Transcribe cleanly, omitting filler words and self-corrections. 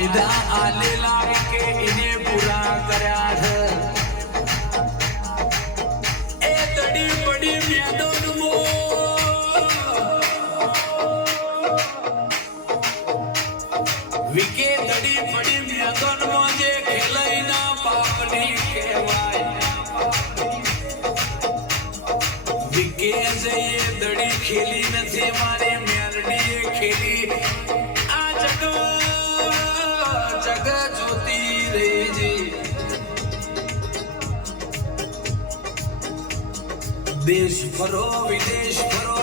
વાયદા આલેલા કે એને પૂરા કર્યા છે એ તડી પડી મેદાનમાં વિકે તડી પડી મેદાનમાં જે ખેલાઈના પાપની કહેવાય વિકે જઈએ દડી ખેલી નથી મારી મેરડીએ ખેલી આ જગ જોતી રહેજી દેશ ફરો વિદેશ ફરો